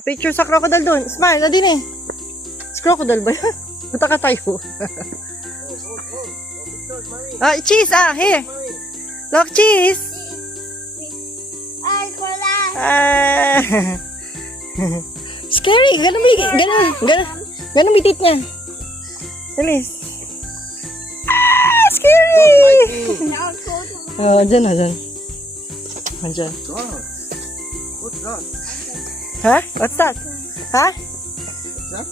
Picture sa crocodile doon. Smile, na din eh. Sa crocodile ba yan? Punta ka tayo. Cheese here. Look, cheese. Scary. Ganun may teeth niya. Bilis. Scary. Dyan. Andyan. What's that? Huh? What's that? Huh? What's that?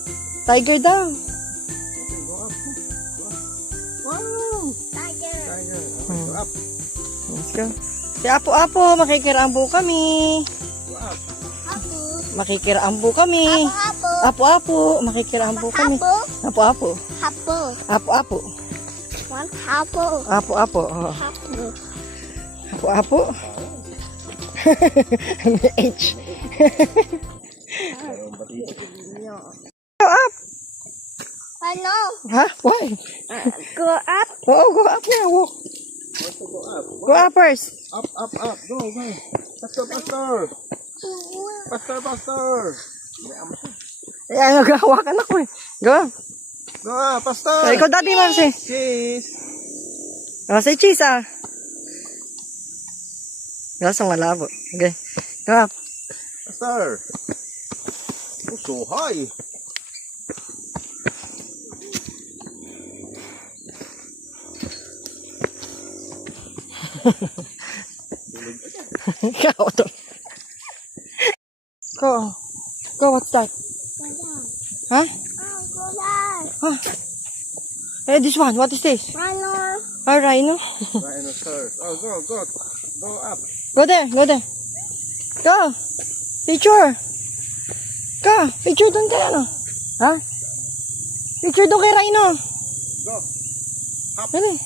Tiger daw. Okay, go up. Wow! Tiger. Go up. Let's go. Si Apo-Apo, makikirambo kami. Go up. Apo. Makikirambo kami. Apo-Apo, makikirambo kami. Apo-Apo. Apo. Apo-Apo. One apple. Apo-Apo. Apple. Apo-Apo. May H. Go up. Ano? Ha? Why? Go up. Oo, go up na. Walk. Want to go up? Go up first. Up. Go. Faster. Ayan, naghahawakan ako eh. Go. Go up, faster. Ikaw daddy, Marcy. Cheese. Say cheese ah. Lasang malabo. Okay. Go up. Faster. Oh, so high. Ikaw to. Go, what's that? Huh? Go down. Huh? Hey, this one, what is this? Rhino. A rhino. Dinosaurs. Oh, go. Go up. Go there. Go. Picture. Go. Picture doon kay ano. Ha? Picture doon kay rhino. Go. Up. Dali.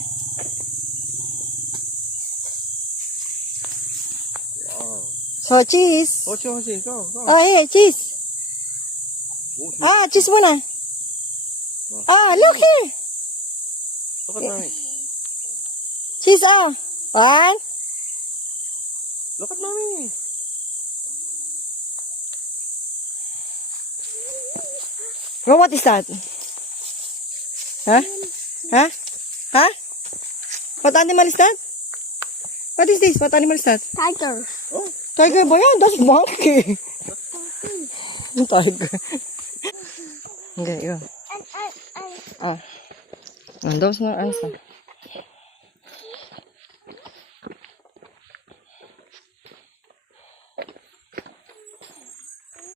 Wow. So, cheese. Hoshi, go. Here, cheese. Oh, Cheese muna. Look here. look at mommy. Cheese, One. Look at mommy. Well, what is that? Huh? What animal is that? What is this? What animal is that? Tiger. Oh, Tiger ba yan? That's monkey. Tiger. Okay, go. And. Those no answer.